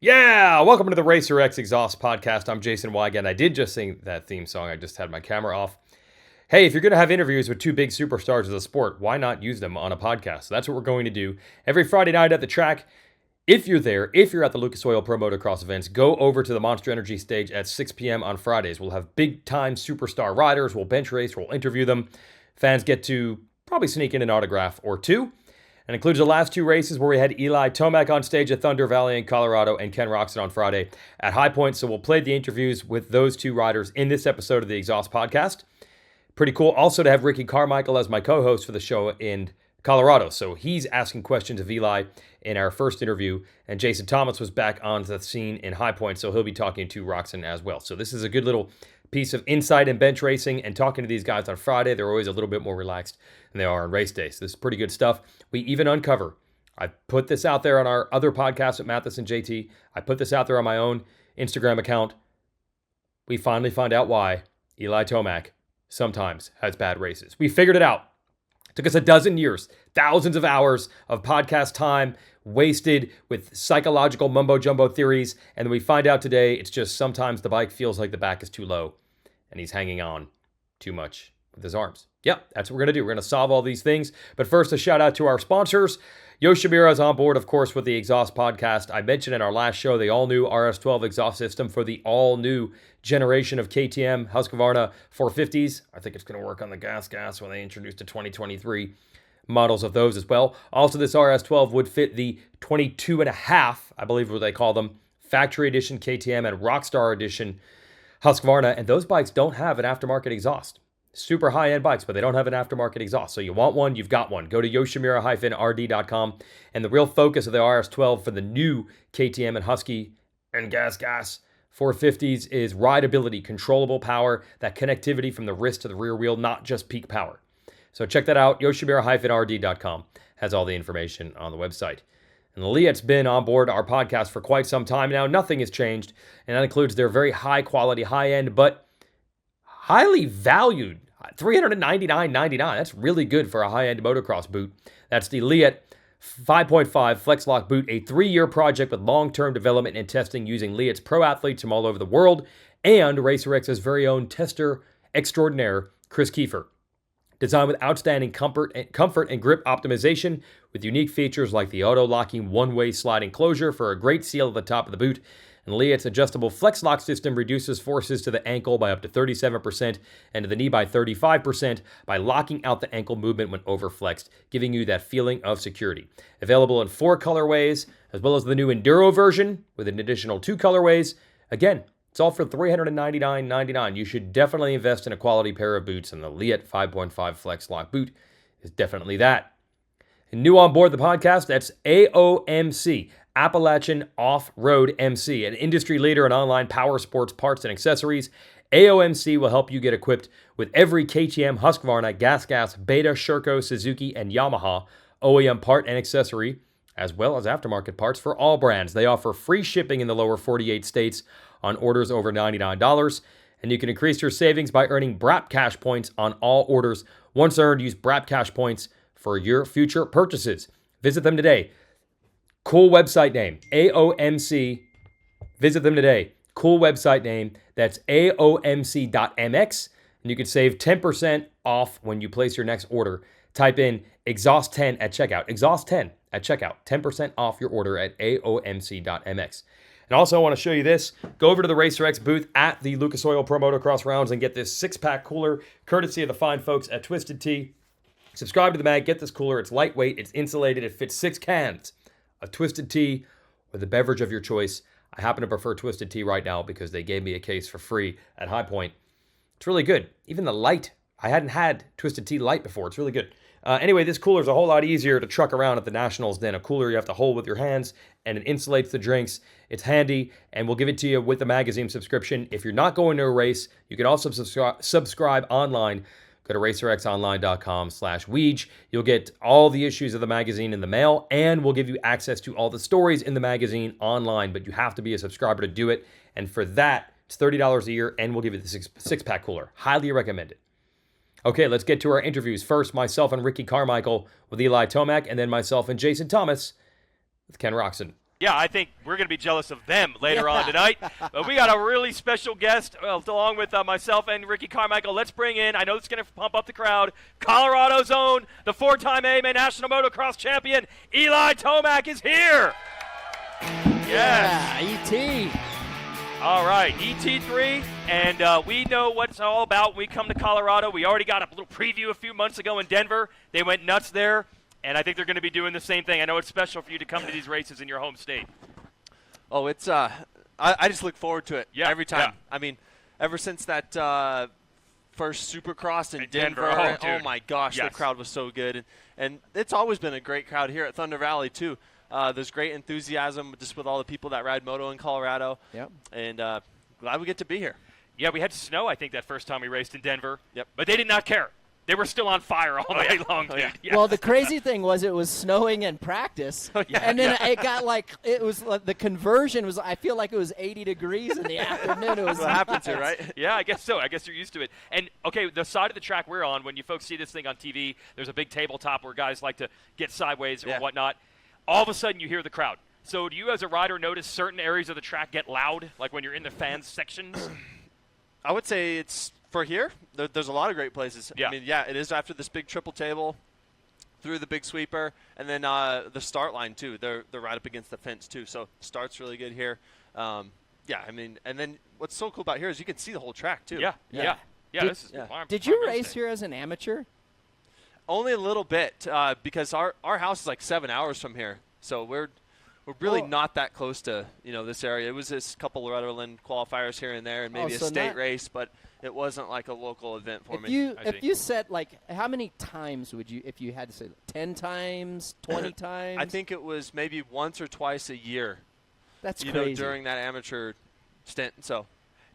Yeah, welcome to the Racer X Exhaust Podcast. I'm Jason Weigandt. I did just sing that theme song. I just had my camera off. Hey, if you're going to have interviews with two big superstars of the sport, why not use them on a podcast? So that's what we're going to do every Friday night at the track. If you're there, if you're at the Lucas Oil Pro Motocross events, go over to the Monster Energy stage at 6 p.m. on Fridays. We'll have big-time superstar riders. We'll bench race. We'll interview them. Fans get to probably sneak in an autograph or two. And includes the last two races where we had Eli Tomac on stage at Thunder Valley in Colorado and Ken Roczen on Friday at High Point. So we'll play the interviews with those two riders in this episode of the Exhaust Podcast. Pretty cool. Also to have Ricky Carmichael as my co-host for the show in Colorado. So he's asking questions of Eli in our first interview. And Jason Thomas was back on the scene in High Point, so he'll be talking to Roczen as well. So this is a good little piece of insight in bench racing, and talking to these guys on Friday. They're always a little bit more relaxed than they are on race day. So this is pretty good stuff. We even uncover, I put this out there on our other podcast at Mathis and JT. I put this out there on my own Instagram account. We finally find out why Eli Tomac sometimes has bad races. We figured it out. It took us a dozen years, thousands of hours of podcast time wasted with psychological mumbo-jumbo theories, and then we find out today it's just sometimes the bike feels like the back is too low and he's hanging on too much with his arms. Yep, that's what we're going to do. We're going to solve all these things. But first, a shout out to our sponsors. Yoshimura is on board, of course, with the Exhaust Podcast. I mentioned in our last show the all-new RS12 exhaust system for the all-new generation of KTM Husqvarna 450s. I think it's going to work on the gas when they introduce the 2023 models of those as well. Also, this RS12 would fit the 22.5, I believe what they call them, Factory Edition KTM and Rockstar Edition Husqvarna. And those bikes don't have an aftermarket exhaust. Super high-end bikes, but they don't have an aftermarket exhaust. So you want one, you've got one. Go to Yoshimura-RD.com. And the real focus of the RS12 for the new KTM and Husky and gas 450s is rideability, controllable power, that connectivity from the wrist to the rear wheel, not just peak power. So check that out. Yoshimura-RD.com has all the information on the website. And Leatt's been on board our podcast for quite some time now. Nothing has changed, and that includes their very high-quality, high-end, but highly valued $399.99. That's really good for a high-end motocross boot. That's the Leatt 5.5 Flex Lock boot, a 3-year project with long-term development and testing using Leatt's pro athletes from all over the world and Racer X's very own tester extraordinaire, Chris Kiefer. Designed with outstanding comfort and grip optimization with unique features like the auto-locking one-way sliding closure for a great seal at the top of the boot. And Leatt's adjustable flex lock system reduces forces to the ankle by up to 37% and to the knee by 35% by locking out the ankle movement when overflexed, giving you that feeling of security. Available in 4 colorways, as well as the new Enduro version with an additional 2 colorways. Again, it's all for $399.99. You should definitely invest in a quality pair of boots, and the Leatt 5.5 Flex Lock boot is definitely that. And new on board the podcast, that's AOMC, Appalachian Off-Road MC, an industry leader in online power sports parts and accessories. AOMC will help you get equipped with every KTM, Husqvarna, Gas, Beta, Sherco, Suzuki, and Yamaha OEM part and accessory, as well as aftermarket parts for all brands. They offer free shipping in the lower 48 states on orders over $99, and you can increase your savings by earning BRAP Cash points on all orders. Once earned, use BRAP Cash points for your future purchases. Visit them today. Cool website name, AOMC. Visit them today. Cool website name. That's AOMC.mx, and you can save 10% off when you place your next order. Type in Exhaust 10 at checkout. Exhaust 10 at checkout. 10% off your order at AOMC.mx. And also, I want to show you this. Go over to the Racer X booth at the Lucas Oil Pro Motocross rounds and get this 6-pack cooler, courtesy of the fine folks at Twisted Tea. Subscribe to the mag. Get this cooler. It's lightweight. It's insulated. It fits 6 cans of Twisted Tea or the beverage of your choice. I happen to prefer Twisted Tea right now because they gave me a case for free at High Point. It's really good. Even the light. I hadn't had Twisted Tea light before. It's really good. Anyway, this cooler is a whole lot easier to truck around at the Nationals than a cooler you have to hold with your hands, and it insulates the drinks. It's handy, and we'll give it to you with the magazine subscription. If you're not going to a race, you can also subscribe online. Go to racerxonline.com/Weege. You'll get all the issues of the magazine in the mail, and we'll give you access to all the stories in the magazine online, but you have to be a subscriber to do it. And for that, it's $30 a year, and we'll give you the six-pack cooler. Highly recommend it. Okay, let's get to our interviews. First, myself and Ricky Carmichael with Eli Tomac, and then myself and Jason Thomas with Ken Roczen. Yeah, I think we're going to be jealous of them later on tonight. But we got a really special guest, along with myself and Ricky Carmichael. Let's bring in, I know it's going to pump up the crowd, Colorado's own, the 4-time AMA National Motocross champion, Eli Tomac is here. Yes. Yeah, E.T. All right, ET3, and we know what it's all about when we come to Colorado. We already got a little preview a few months ago in Denver. They went nuts there. And I think they're going to be doing the same thing. I know it's special for you to come to these races in your home state. Oh, it's I just look forward to it every time. Yeah. I mean, ever since that first Supercross in Denver, oh my gosh, the crowd was so good. And it's always been a great crowd here at Thunder Valley, too. There's great enthusiasm just with all the people that ride moto in Colorado. Yep. And glad we get to be here. Yeah, we had snow, I think, that first time we raced in Denver. Yep. But they did not care. They were still on fire all night long. Oh, yeah. Yeah. Well, the crazy thing was it was snowing in practice, and then it got the conversion was. I feel like it was 80 degrees in the afternoon. It was what happens here, right? Yeah, I guess so. I guess you're used to it. And okay, the side of the track we're on, when you folks see this thing on TV, there's a big tabletop where guys like to get sideways or whatnot. All of a sudden, you hear the crowd. So, do you, as a rider, notice certain areas of the track get loud, like when you're in the fans sections? I would say it's. For here, there's a lot of great places. Yeah. I mean, it is after this big triple table, through the big sweeper, and then the start line, too. They're right up against the fence, too. So start's really good here. I mean, and then what's so cool about here is you can see the whole track, too. Yeah. Did you race here as an amateur? Only a little bit, because our house is like 7 hours from here. So we're really not that close to this area. It was this couple of Redland qualifiers here and there, and maybe a state race, but it wasn't like a local event for me. If you said, how many times would you, if you had to say 10 times, 20 times? I think it was maybe once or twice a year. That's crazy. During that amateur stint. So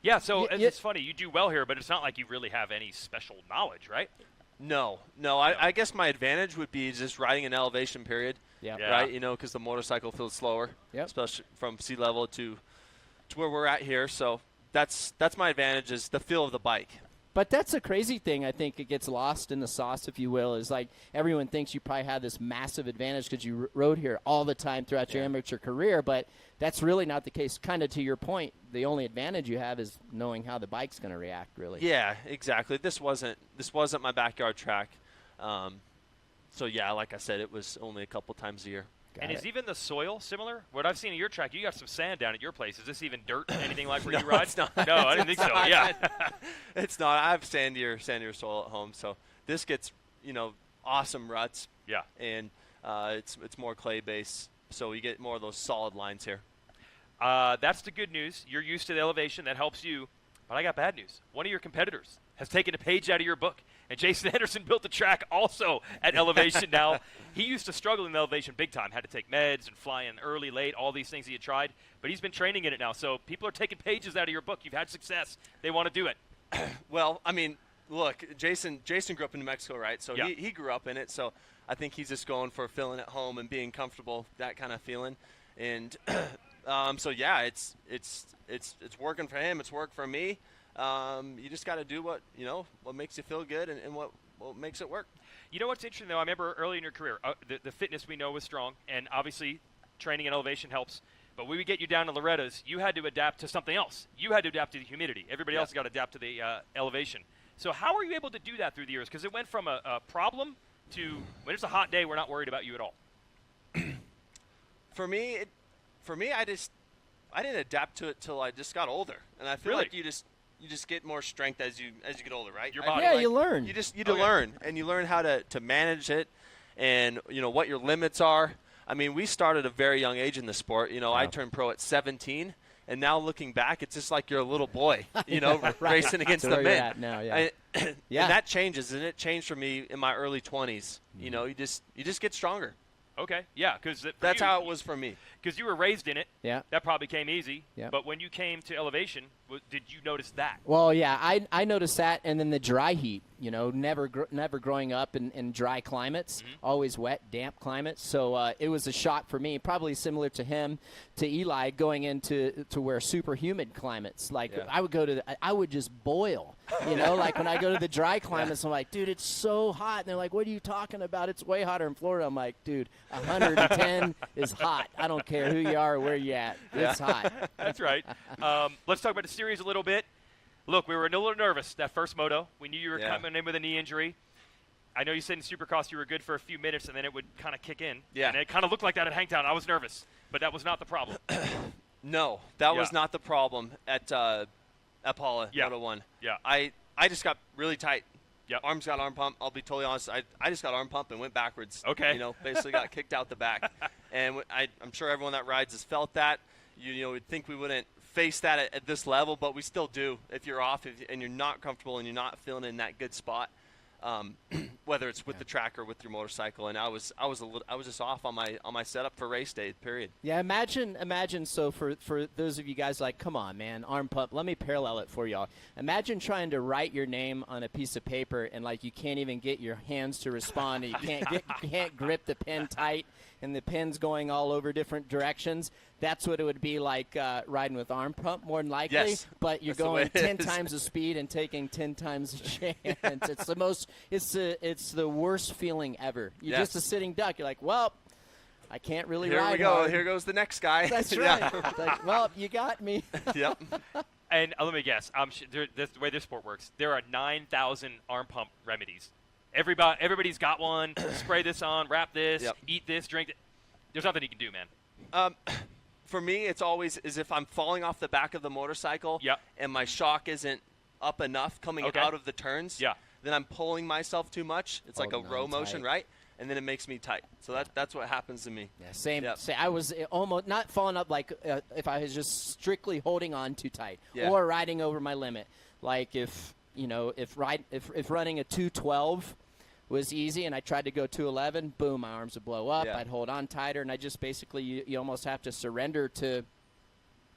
it's funny. You do well here, but it's not like you really have any special knowledge, right? No. I guess my advantage would be just riding an elevation period. Right, because the motorcycle feels slower, especially from sea level to where we're at here. So that's my advantage, is the feel of the bike. But that's a crazy thing. I think it gets lost in the sauce, if you will, is like everyone thinks you probably have this massive advantage because you rode here all the time throughout your amateur career, but that's really not the case. Kind of to your point, the only advantage you have is knowing how the bike's going to react, really. Yeah, exactly. This wasn't my backyard track. So, like I said, it was only a couple times a year. Is even the soil similar? What I've seen at your track, you got some sand down at your place. Is this even dirt, anything like where you ride? It's not. No, I didn't think so. Yeah. It's not. I have sandier soil at home. So this gets, awesome ruts. Yeah. And it's more clay base. So you get more of those solid lines here. That's the good news. You're used to the elevation. That helps you. But I got bad news. One of your competitors has taken a page out of your book. And Jason Anderson built the track also at elevation now. He used to struggle in elevation big time, had to take meds and fly in early, late, all these things he had tried. But he's been training in it now. So people are taking pages out of your book. You've had success. They want to do it. Well, I mean, look, Jason grew up in New Mexico, right? So he grew up in it. So I think he's just going for feeling at home and being comfortable, that kind of feeling. And it's working for him. It's worked for me. You just got to do what makes you feel good and what makes it work. You know what's interesting, though? I remember early in your career, the fitness we know was strong, and obviously training and elevation helps. But when we get you down to Loretta's, you had to adapt to something else. You had to adapt to the humidity. Everybody else got to adapt to the elevation. So how are you able to do that through the years? Because it went from a problem to when it's a hot day, we're not worried about you at all. For me, I didn't adapt to it till I just got older, and I feel like you just get more strength as you get older, right? Your body, you learn. You learn, and you learn how to manage it, and what your limits are. I mean, we started at a very young age in the sport. I turned pro at 17, And now looking back, it's just like you're a little boy, racing against the men. You're at now, And that changes, and it changed for me in my early 20s. You just get stronger. Okay, yeah, because that's how it was for me. Because you were raised in it. Yeah. That probably came easy. Yeah. But when you came to elevation, did you notice that? Well, yeah, I noticed that, and then the dry heat. Never growing up in dry climates, always wet, damp climates. So it was a shock for me, probably similar to him, to Eli, going into where super humid climates. Like I would just boil. Like when I go to the dry climates, I'm like, dude, it's so hot. And they're like, what are you talking about? It's way hotter in Florida. I'm like, dude, 110 is hot. I don't care who you are or where you at. It's hot. That's right. Let's talk about the series a little bit. Look, we were a little nervous that first moto. We knew you were coming in with a knee injury. I know you said in Supercross you were good for a few minutes, and then it would kind of kick in. Yeah. And it kind of looked like that at Hangtown. I was nervous, but that was not the problem. No, that was not the problem at Paula Moto 1. Yeah. I just got really tight. Yep. Arms got arm pump. I'll be totally honest. I just got arm pump and went backwards. Okay. Basically got kicked out the back. And I'm sure everyone that rides has felt that. Would think we wouldn't face that at this level, but we still do. If you're off and you're not comfortable and you're not feeling in that good spot, whether it's with the track or with your motorcycle. And I was just off on my setup for race day. Period. Yeah, imagine. So for those of you guys like, come on, man, arm pump. Let me parallel it for y'all. Imagine trying to write your name on a piece of paper and like you can't even get your hands to respond. And you can't grip the pen tight, and the pen's going all over different directions. That's what it would be like riding with arm pump, more than likely. Yes, but you're going 10 times the speed and taking 10 times the chance. It's the worst feeling ever. You're just a sitting duck. You're like, well, I can't really ride. Here we go. hard. Here goes the next guy. That's right. Like, well, you got me. Yep. And let me guess. The way this sport works, there are 9,000 arm pump remedies. Everybody's got one. Spray this on, wrap this, eat this, drink it. There's nothing you can do, man. For me, it's always as if I'm falling off the back of the motorcycle and my shock isn't up enough coming out of the turns. Yeah. Then I'm pulling myself too much. It's like a row motion, tight. right? And then it makes me tight. So that's what happens to me. Yeah, same. Yep. I was almost not falling up like if I was just strictly holding on too tight or riding over my limit. Like if running a 212 was easy and I tried to go 211, boom, my arms would blow up. I'd hold on tighter, and I just basically you almost have to surrender to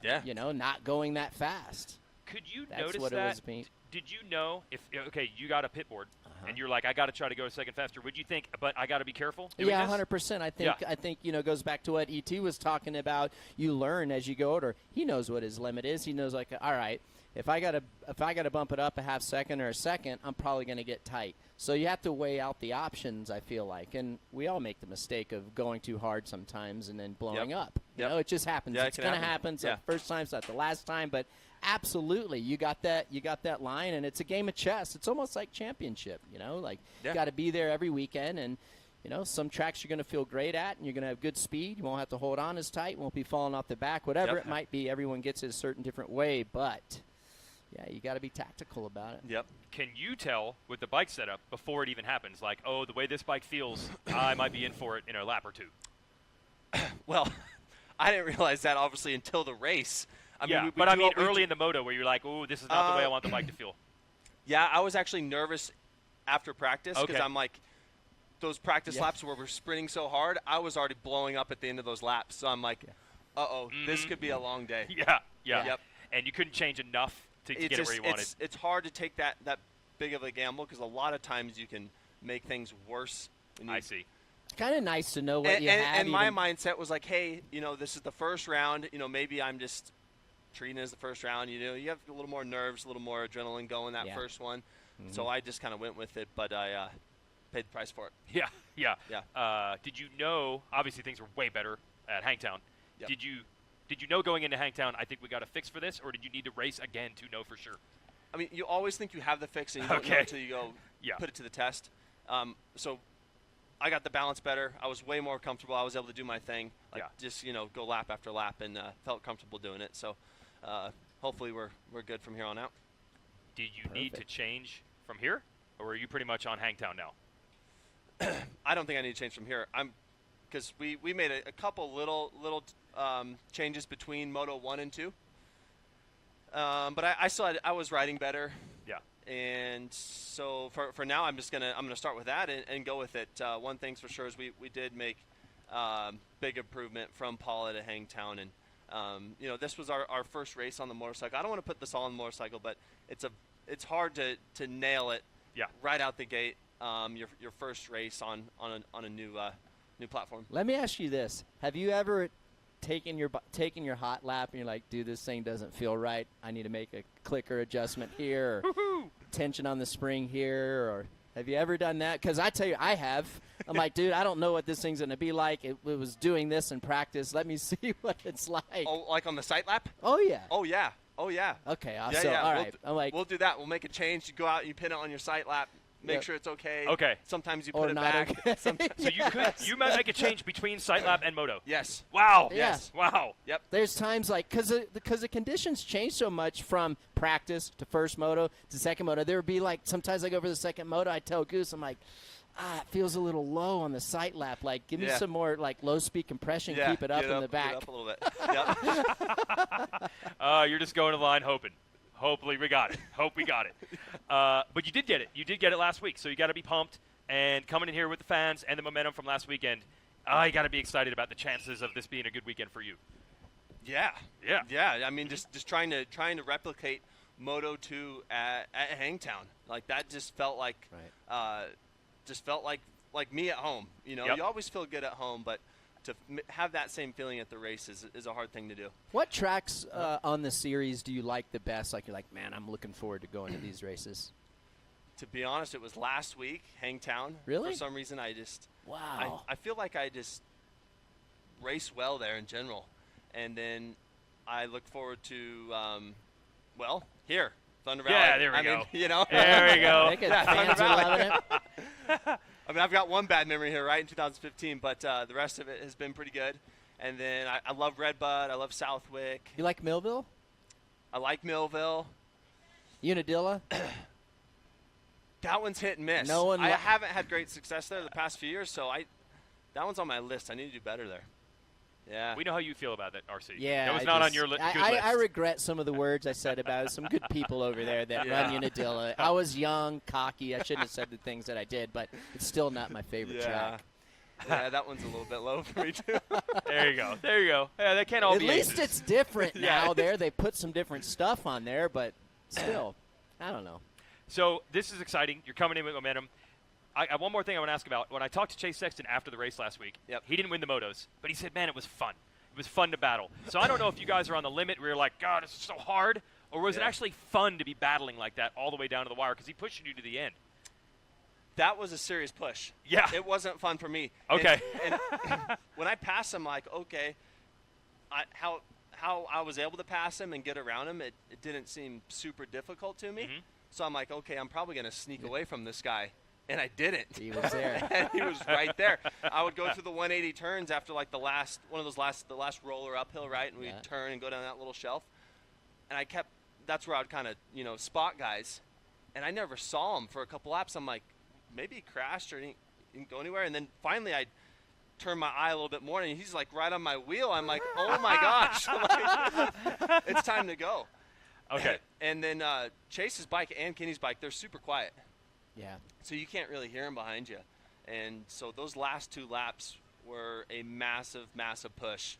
not going that fast. Could you That's notice what that? It was, Pete. Did you know if you got a pit board and you're like, I got to try to go a second faster? Would you think, but I got to be careful? Yeah, 100%. I think it goes back to what ET was talking about. You learn as you go older. He knows what his limit is. He knows, like, all right, if I gotta bump it up a half second or a second, I'm probably going to get tight. So you have to weigh out the options, I feel like. And we all make the mistake of going too hard sometimes and then blowing up. You know, it just happens. Yeah, it's going to happen. It's the first time, it's not the last time, but absolutely, you got that line, and it's a game of chess. It's almost like championship, you got to be there every weekend, and some tracks you're going to feel great at, and you're going to have good speed. You won't have to hold on as tight, won't be falling off the back, whatever it might be. Everyone gets it a certain different way, but you got to be tactical about it. Yep. Can you tell with the bike setup before it even happens, like, oh, the way this bike feels, I might be in for it in a lap or two? Well, I didn't realize that obviously until the race. I mean early in the moto where you're like, oh, this is not the way I want the bike to feel. Yeah, I was actually nervous after practice because I'm like, those practice laps where we're sprinting so hard, I was already blowing up at the end of those laps. So I'm like, this could be a long day. Yeah. Yep. And you couldn't change enough to get it where you wanted. It's hard to take that big of a gamble because a lot of times you can make things worse. I see. Kind of nice to know what you have. And my mindset was like, hey, this is the first round. Maybe I'm just treating it as the first round. You have a little more nerves, a little more adrenaline going that first one. Mm-hmm. So I just kind of went with it, but I paid the price for it. Yeah. Did you know? Obviously, things were way better at Hangtown. Yep. Did you know going into Hangtown, I think we got a fix for this, or did you need to race again to know for sure? I mean, you always think you have the fix, and you don't know until you go put it to the test. So I got the balance better. I was way more comfortable. I was able to do my thing, just go lap after lap, and felt comfortable doing it. So hopefully we're good from here on out. Did you need to change from here, or are you pretty much on Hangtown now? I don't think I need to change from here. Because we made a couple little changes between Moto 1 and 2. But I was riding better. Yeah. And so for now, I'm gonna start with that and go with it. One thing's for sure is we did make big improvement from Paula to Hangtown, and this was our first race on the motorcycle. I don't want to put this all on the motorcycle, but it's hard to nail it right out the gate. Your first race on a new platform. Let me ask you this: have you ever taken your hot lap and you're like, dude, this thing doesn't feel right, I need to make a clicker adjustment here, or tension on the spring here, or have you ever done that? Because I tell you, I have. I'm like, dude, I don't know what this thing's going to be like. It was doing this in practice. Let me see what it's like. Oh, like on the sight lap? Oh, yeah. Oh, yeah. Oh, yeah. Okay, awesome. All right. I'm like, we'll do that. We'll make a change. You go out, you pin it on your sight lap. Make sure it's okay. Okay. Sometimes you put it back. Okay. So you might make a change between sight lap and moto. Yes. Wow. Yeah. Yes. Wow. Yep. There's times like because the conditions change so much from practice to first moto to second moto. There would be like sometimes I go for the second moto. I tell Goose, I'm like, it feels a little low on the sight lap. Like, give me some more like low speed compression. Keep it up in the back. Get up a little bit. Yep. You're just going to the line hoping. Hopefully we got it. Hope we got it. But you did get it. You did get it last week, so you got to be pumped. And coming in here with the fans and the momentum from last weekend, you got to be excited about the chances of this being a good weekend for you. Yeah. Yeah. Yeah. I mean, just trying to replicate Moto 2 at Hangtown. Like that just felt like like me at home. You know, you always feel good at home, but to have that same feeling at the race is a hard thing to do. What tracks on the series do you like the best? Like you're like, man, I'm looking forward to going to these races. To be honest, it was last week, Hangtown. Really? For some reason, I feel like I just race well there in general. And then I look forward to, here, Thunder Valley. Yeah, there we go. Mean, you know. There we go. Fans are loving it. I mean, I've got one bad memory here, right, in 2015, but the rest of it has been pretty good. And then I love Redbud. I love Southwick. You like Millville? I like Millville. Unadilla? That one's hit and miss. I haven't had great success there the past few years, so that one's on my list. I need to do better there. Yeah. We know how you feel about that, RC. Yeah. That was not on your good list. I regret some of the words I said about it. Some good people over there that run Unadilla. I was young, cocky. I shouldn't have said the things that I did, but it's still not my favorite track. Yeah, that one's a little bit low for me, too. There you go. There you go. Yeah, they can't all be At least aces. it's different now there. They put some different stuff on there, but still, I don't know. So this is exciting. You're coming in with momentum. One more thing I want to ask about. When I talked to Chase Sexton after the race last week, he didn't win the motos, but he said, man, it was fun. It was fun to battle. So I don't know if you guys are on the limit where you're like, God, this is so hard, or was it actually fun to be battling like that all the way down to the wire because he pushed you to the end? That was a serious push. Yeah. It wasn't fun for me. Okay. And when I passed him, like, okay, how I was able to pass him and get around him, it didn't seem super difficult to me. Mm-hmm. So I'm like, okay, I'm probably going to sneak away from this guy. And I didn't. He was there. And he was right there. I would go through the 180 turns after like the last roller uphill, right? And we'd turn and go down that little shelf. And that's where I would kind of, spot guys. And I never saw him for a couple laps. I'm like, maybe he crashed or he didn't go anywhere. And then finally I turned my eye a little bit more and he's like right on my wheel. I'm like, oh my gosh. Like, it's time to go. Okay. And then Chase's bike and Kenny's bike, they're super quiet. Yeah. So you can't really hear him behind you. And so those last two laps were a massive, massive push.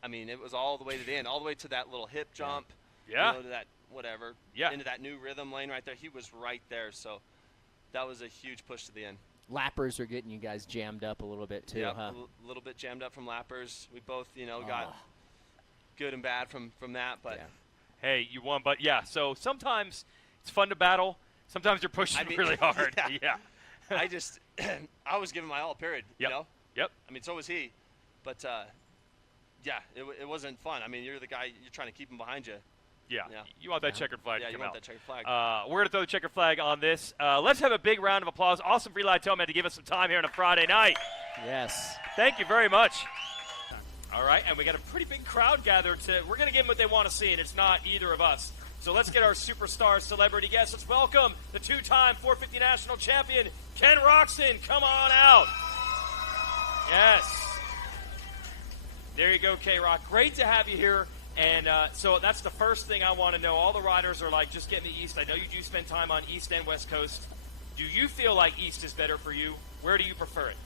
I mean, it was all the way to the end, all the way to that little hip jump. Yeah. To that whatever. Yeah. Into that new rhythm lane right there. He was right there. So that was a huge push to the end. Lappers are getting you guys jammed up a little bit too, huh? A little bit jammed up from lappers. We both, got good and bad from that. But hey, you won. But so sometimes it's fun to battle. Sometimes you're pushing really hard. Yeah. I was giving my all, period. Yep. Yep. I mean, so was he. But, it wasn't fun. I mean, you're the guy, you're trying to keep him behind you. Yeah. You want that checkered flag to come out. Yeah, you want that checkered flag. We're going to throw the checkered flag on this. Let's have a big round of applause. Awesome for Eli Tomac to give us some time here on a Friday night. Yes. Thank you very much. All right, and we got a pretty big crowd gathered. We're going to give them what they want to see, and it's not either of us. So let's get our superstar celebrity guest. Let's welcome the two-time 450 national champion, Ken Roczen. Come on out. Yes. There you go, K-Rock. Great to have you here. And so that's the first thing I want to know. All the riders are like, just get in the East. I know you do spend time on East and West Coast. Do you feel like East is better for you? Where do you prefer it?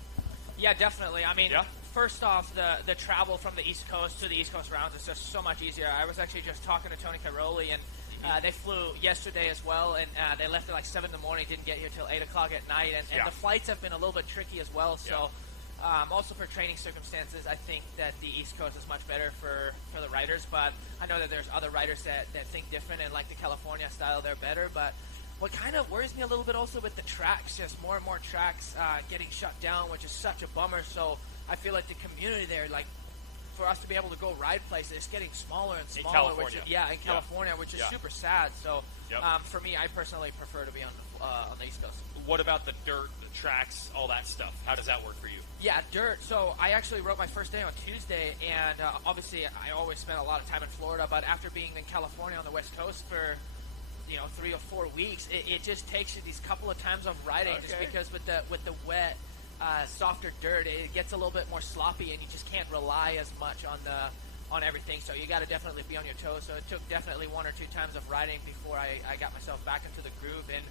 Yeah, definitely. I mean, first off, the travel from the East Coast to the East Coast rounds is just so much easier. I was actually just talking to Tony Cairoli, and they flew yesterday as well, and they left at like 7 in the morning, didn't get here till 8 o'clock at night, and the flights have been a little bit tricky as well, so also for training circumstances, I think that the East Coast is much better for the riders, but I know that there's other riders that think different and like the California style, they're better, but what kind of worries me a little bit also with the tracks, just more and more tracks getting shut down, which is such a bummer. So I feel like the community there, like for us to be able to go ride places, it's getting smaller and smaller. In California. In California, which is super sad. So for me, I personally prefer to be on the East Coast. What about the dirt, the tracks, all that stuff? How does that work for you? Yeah, dirt. So I actually rode my first day on Tuesday, and obviously I always spent a lot of time in Florida, but after being in California on the West Coast for 3 or 4 weeks, it just takes you these couple of times of riding, just because with the wet, softer dirt, it gets a little bit more sloppy, and you just can't rely as much on everything. So you got to definitely be on your toes. So it took definitely 1 or 2 times of riding before I got myself back into the groove. And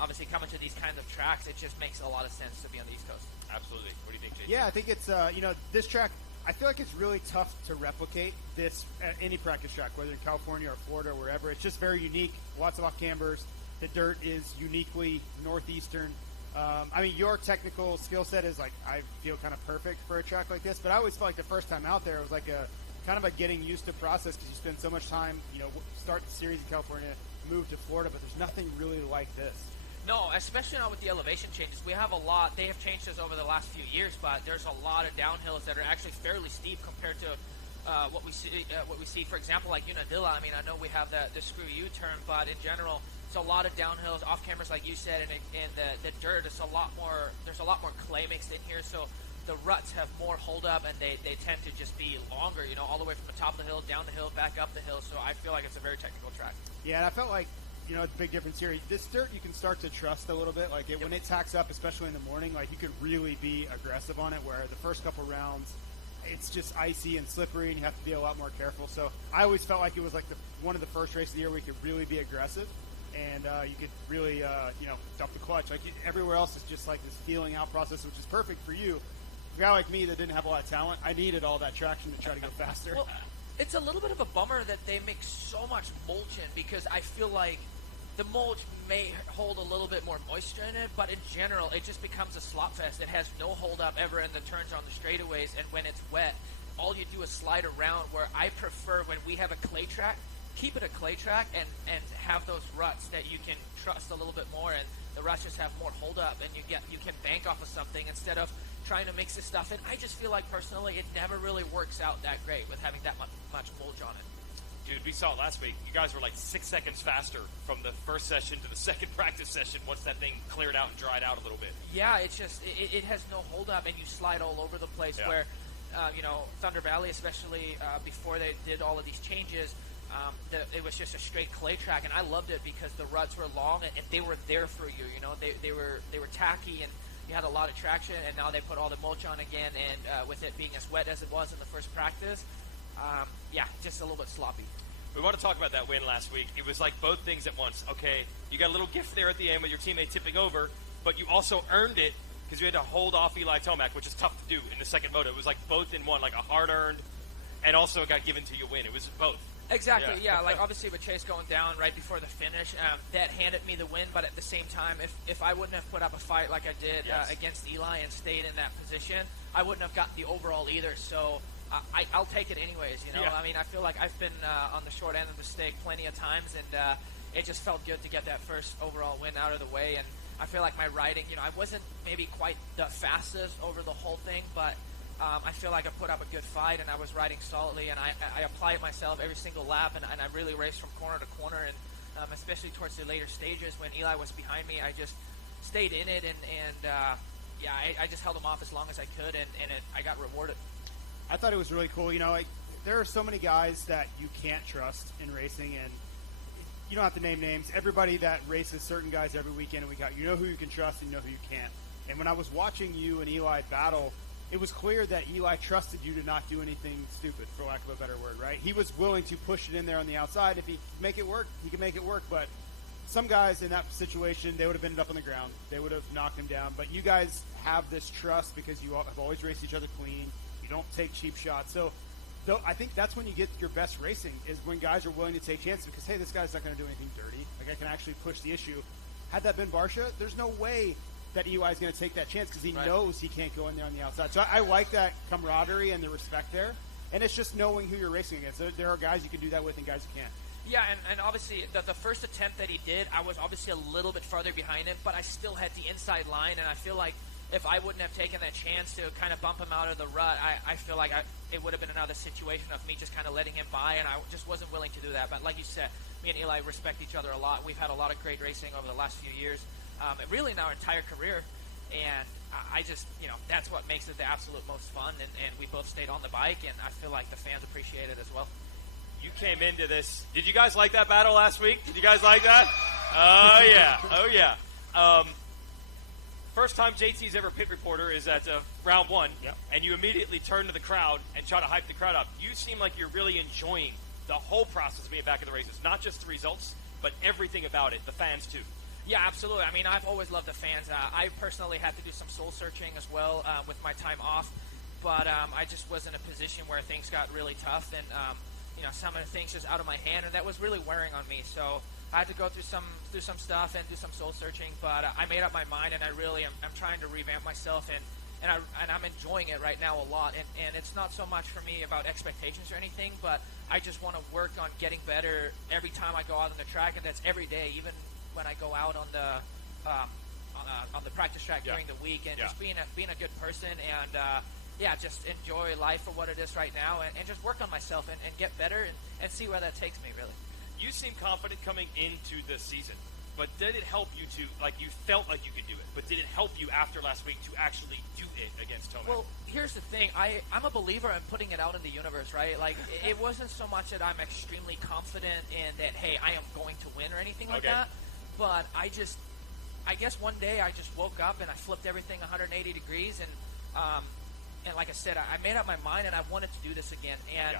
obviously coming to these kinds of tracks, it just makes a lot of sense to be on the East Coast. Absolutely. What do you think, Jason? Yeah, I think it's this track, I feel like it's really tough to replicate this at any practice track, whether in California or Florida or wherever. It's just very unique. Lots of off cambers. The dirt is uniquely northeastern. I mean, your technical skill set is I feel kind of perfect for a track like this. But I always felt like the first time out there, it was like a kind of a getting used to process, because you spend so much time. Start the series in California, move to Florida, but there's nothing really like this. No, especially not with the elevation changes. We have a lot. They have changed this over the last few years, but there's a lot of downhills that are actually fairly steep compared to what we see. For example, like Unadilla. I mean, I know we have the screw U turn, but in general, it's a lot of downhills, off cameras, like you said, and the dirt is a lot more. There's a lot more clay mixed in here, so the ruts have more hold up, and they tend to just be longer. All the way from the top of the hill, down the hill, back up the hill. So I feel like it's a very technical track. Yeah, and I felt like. It's a big difference here. This dirt you can start to trust a little bit. When it tacks up, especially in the morning, you could really be aggressive on it, where the first couple rounds, it's just icy and slippery, and you have to be a lot more careful. So I always felt like it was one of the first races of the year where you could really be aggressive, and you could really, dump the clutch. Everywhere else is just this feeling out process, which is perfect for you. A guy like me that didn't have a lot of talent, I needed all that traction to try to go faster. Well, it's a little bit of a bummer that they mix so much mulch in, because I feel like the mulch may hold a little bit more moisture in it, but in general, it just becomes a slop fest. It has no hold up ever in the turns on the straightaways, and when it's wet, all you do is slide around, where I prefer, when we have a clay track, keep it a clay track and have those ruts that you can trust a little bit more, and the ruts just have more hold up, and you can bank off of something instead of trying to mix this stuff in. I just feel like, personally, it never really works out that great with having that much mulch on it. Dude, we saw it last week. You guys were 6 seconds faster from the first session to the second practice session once that thing cleared out and dried out a little bit. Yeah, it's just it has no hold up, and you slide all over the place. Where Thunder Valley, especially before they did all of these changes, it was just a straight clay track, and I loved it because the ruts were long and they were there for you. They were tacky, and you had a lot of traction. And now they put all the mulch on again, and with it being as wet as it was in the first practice. Just a little bit sloppy. We want to talk about that win last week. It was like both things at once. Okay, you got a little gift there at the end with your teammate tipping over, but you also earned it because you had to hold off Eli Tomac, which is tough to do in the second moto. It was both in one, a hard-earned, and also it got given to you win. It was both. Exactly, yeah. Obviously with Chase going down right before the finish, that handed me the win, but at the same time, if I wouldn't have put up a fight like I did against Eli and stayed in that position, I wouldn't have gotten the overall either, so I'll take it anyways, I mean, I feel like I've been on the short end of the stick plenty of times, and it just felt good to get that first overall win out of the way, and I feel like my riding, I wasn't maybe quite the fastest over the whole thing, but I feel like I put up a good fight, and I was riding solidly, and I applied myself every single lap, and I really raced from corner to corner, and especially towards the later stages when Eli was behind me, I just stayed in it, and I just held him off as long as I could, and I got rewarded. I thought it was really cool. There are so many guys that you can't trust in racing, and you don't have to name names. Everybody that races certain guys every weekend and week out, you know who you can trust and you know who you can't. And when I was watching you and Eli battle, it was clear that Eli trusted you to not do anything stupid, for lack of a better word, right? He was willing to push it in there on the outside. If he could make it work, he could make it work. But some guys in that situation, they would have ended up on the ground. They would have knocked him down. But you guys have this trust because you have always raced each other clean. You don't take cheap shots. So I think that's when you get your best racing, is when guys are willing to take chances because, hey, this guy's not going to do anything dirty. Like, I can actually push the issue. Had that been Barsha, there's no way that Eli is going to take that chance because he knows he can't go in there on the outside. So I like that camaraderie and the respect there. And it's just knowing who you're racing against. There are guys you can do that with and guys you can't. Yeah, and obviously the first attempt that he did, I was obviously a little bit farther behind him, but I still had the inside line, and I feel like if I wouldn't have taken that chance to kind of bump him out of the rut, I feel like it would have been another situation of me just kind of letting him by, and I just wasn't willing to do that. But like you said, me and Eli respect each other a lot. We've had a lot of great racing over the last few years, really in our entire career. And I just, that's what makes it the absolute most fun. And we both stayed on the bike, and I feel like the fans appreciate it as well. You came into this. Did you guys like that battle last week? Did you guys like that? Oh, yeah. Oh, yeah. First time JT's ever pit reporter is at round one, and you immediately turn to the crowd and try to hype the crowd up. You seem like you're really enjoying the whole process of being back in the races, not just the results, but everything about it, the fans too. Yeah, absolutely. I mean, I've always loved the fans. I personally had to do some soul searching as well with my time off, but I just was in a position where things got really tough, and some of the things just out of my hand, and that was really wearing on me. So I had to go through some stuff and do some soul searching, but I made up my mind, and I really am trying to revamp myself, and I'm enjoying it right now a lot. And it's not so much for me about expectations or anything, but I just want to work on getting better every time I go out on the track, and that's every day, even when I go out on the practice track during the week, and just being a good person, and just enjoy life for what it is right now, and just work on myself and get better and see where that takes me, really. You seem confident coming into the season, but did it help you to, like, you felt like you could do it, but did it help you after last week to actually do it against Tomac? Well, here's the thing. I'm a believer in putting it out in the universe, right? Like, it wasn't so much that I'm extremely confident in that, hey, I am going to win or anything like that, but I guess one day I just woke up and I flipped everything 180 degrees, and like I said, I made up my mind and I wanted to do this again, and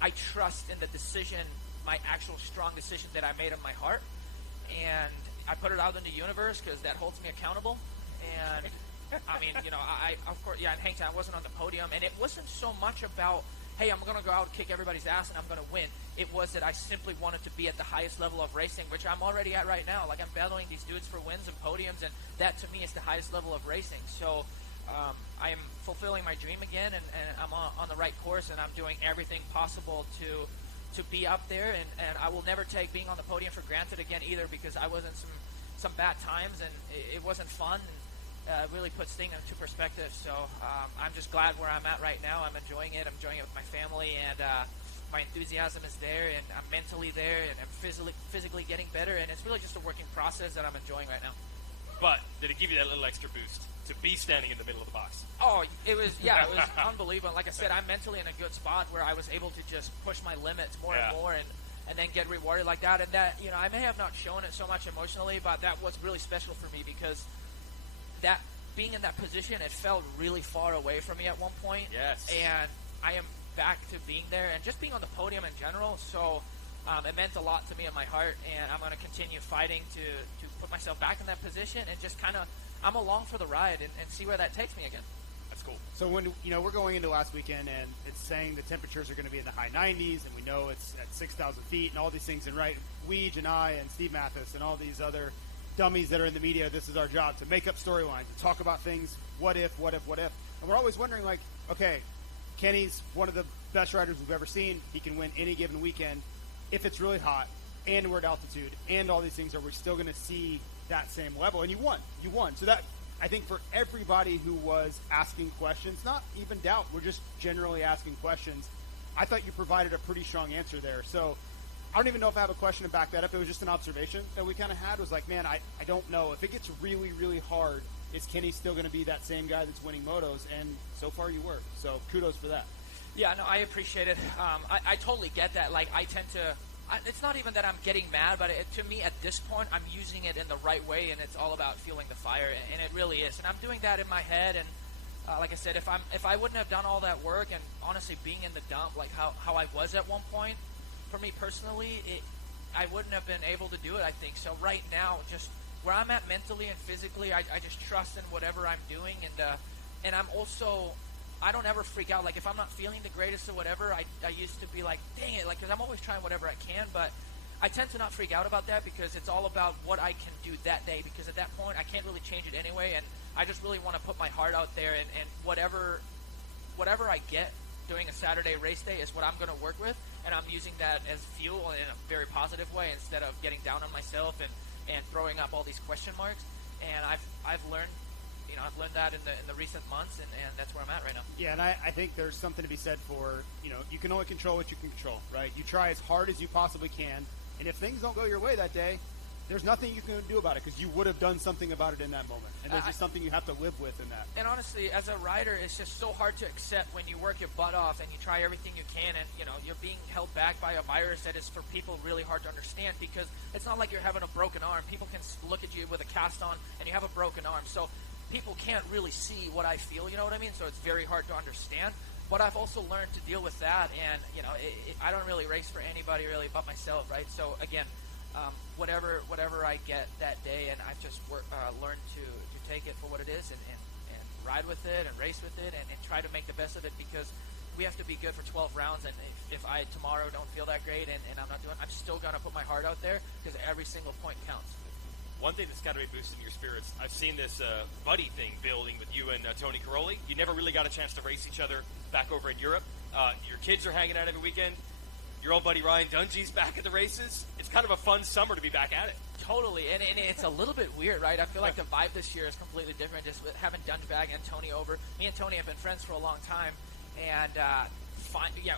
I trust in the decision, my actual strong decision that I made in my heart, and I put it out in the universe because that holds me accountable. And I mean, I of course, in Hangtown, I wasn't on the podium, and it wasn't so much about, hey, I'm going to go out and kick everybody's ass and I'm going to win. It was that I simply wanted to be at the highest level of racing, which I'm already at right now. Like, I'm battling these dudes for wins and podiums, and that to me is the highest level of racing. So I am fulfilling my dream again, and I'm on the right course, and I'm doing everything possible to be up there, and I will never take being on the podium for granted again either, because I was in some bad times, and it wasn't fun, and really puts things into perspective. So I'm just glad where I'm at right now. I'm enjoying it. I'm enjoying it with my family, and my enthusiasm is there, and I'm mentally there, and I'm physically getting better, and it's really just a working process that I'm enjoying right now. But did it give you that little extra boost to be standing in the middle of the box? Oh, it was unbelievable. Like I said, I'm mentally in a good spot where I was able to just push my limits more and more, and then get rewarded like that. And that, I may have not shown it so much emotionally, but that was really special for me, because that being in that position, it felt really far away from me at one point. Yes. And I am back to being there and just being on the podium in general. So it meant a lot to me in my heart, and I'm going to continue fighting to put myself back in that position, and just kind of, I'm along for the ride and see where that takes me again. That's cool. So when we're going into last weekend, and it's saying the temperatures are going to be in the high 90s, and we know it's at 6,000 feet and all these things, and Weege and I and Steve Mathis and all these other dummies that are in the media, this is our job, to make up storylines and talk about things, what if, and we're always wondering, like, okay, Kenny's one of the best riders we've ever seen. He can win any given weekend. If it's really hot and we're at altitude and all these things, are we still going to see that same level? And you won. So that, I think, for everybody who was asking questions, not even doubt, we're just generally asking questions, I thought you provided a pretty strong answer there. So I don't even know if I have a question to back that up. It was just an observation that we kind of had, was like, man, I don't know. If it gets really, really hard, is Kenny still going to be that same guy that's winning motos? And so far you were. So kudos for that. Yeah, no, I appreciate it. I totally get that. Like, I tend to, it's not even that I'm getting mad, but to me at this point, I'm using it in the right way, and it's all about fueling the fire, and it really is. And I'm doing that in my head, and like I said, if I wouldn't have done all that work and honestly being in the dump, like how I was at one point, for me personally, I wouldn't have been able to do it, I think. So right now, just where I'm at mentally and physically, I just trust in whatever I'm doing, and I'm also, I don't ever freak out. Like if I'm not feeling the greatest or whatever, I used to be like, dang it, like, because I'm always trying whatever I can, but I tend to not freak out about that because it's all about what I can do that day, because at that point I can't really change it anyway, and I just really want to put my heart out there, and whatever I get doing a Saturday race day is what I'm going to work with, and I'm using that as fuel in a very positive way instead of getting down on myself and throwing up all these question marks. And I've learned, I've learned that in the recent months, and that's where I'm at right now. Yeah, and I think there's something to be said for, you can only control what you can control, right? You try as hard as you possibly can, and if things don't go your way that day, there's nothing you can do about it because you would have done something about it in that moment. And there's just something you have to live with in that. And honestly, as a rider, it's just so hard to accept when you work your butt off and you try everything you can, and you're being held back by a virus that is for people really hard to understand, because it's not like you're having a broken arm. People can look at you with a cast on and you have a broken arm. So people can't really see what I feel, you know what I mean? So it's very hard to understand. But I've also learned to deal with that, and I don't really race for anybody really but myself, right? So again, whatever I get that day, and I've just learned to take it for what it is and ride with it and race with it and try to make the best of it, because we have to be good for 12 rounds. And if I tomorrow don't feel that great and I'm not doing, I'm still gonna put my heart out there, because every single point counts. One thing that's got to be boosting your spirits, I've seen this buddy thing building with you and Tony Caroli. You never really got a chance to race each other back over in Europe. Your kids are hanging out every weekend. Your old buddy Ryan Dungey's back at the races. It's kind of a fun summer to be back at it. Totally, and it's a little bit weird, right? I feel like the vibe this year is completely different, just with having Dungebag and Tony over. Me and Tony have been friends for a long time, and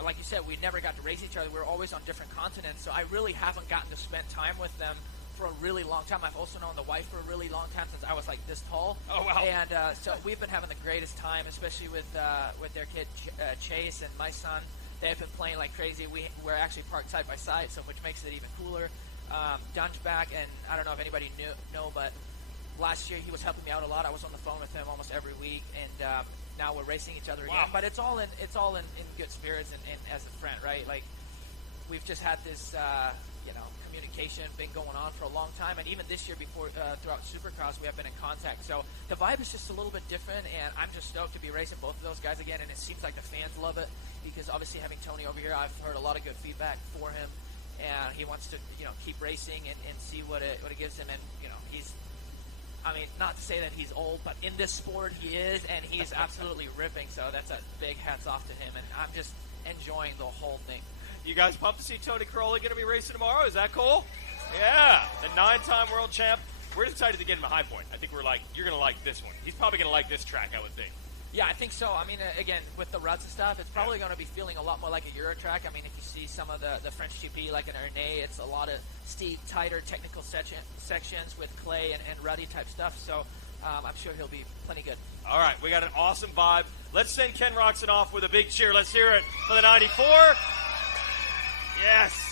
like you said, we never got to race each other. We were always on different continents, so I really haven't gotten to spend time with them for a really long time. I've also known the wife for a really long time, since I was like this tall. Oh, wow. And so we've been having the greatest time, especially with their kid Chase and my son. They've been playing like crazy. We're actually parked side by side, so which makes it even cooler. Dungeback, and I don't know if anybody know, but last year he was helping me out a lot. I was on the phone with him almost every week, and now we're racing each other again. But it's all in good spirits and as a friend, right? Like, we've just had this communication been going on for a long time, and even this year throughout Supercross we have been in contact. So the vibe is just a little bit different, and I'm just stoked to be racing both of those guys again. And it seems like the fans love it, because obviously having Tony over here, I've heard a lot of good feedback for him, and he wants to keep racing and see what it gives him. And he's, I mean, not to say that he's old, but in this sport he is, and he's absolutely ripping. So that's a big hats off to him, and I'm just enjoying the whole thing. You guys pumped to see Tony Caroli going to be racing tomorrow? Is that cool? Yeah, the 9-time world champ. We're excited to get him a high point. I think we're like, you're going to like this one. He's probably going to like this track, I would think. Yeah, I think so. I mean, again, with the ruts and stuff, it's probably going to be feeling a lot more like a Euro track. I mean, if you see some of the French GP, like an Ernée, it's a lot of steep, tighter technical sections with clay and ruddy type stuff. So I'm sure he'll be plenty good. All right, we got an awesome vibe. Let's send Ken Roczen off with a big cheer. Let's hear it for the 94. Yes.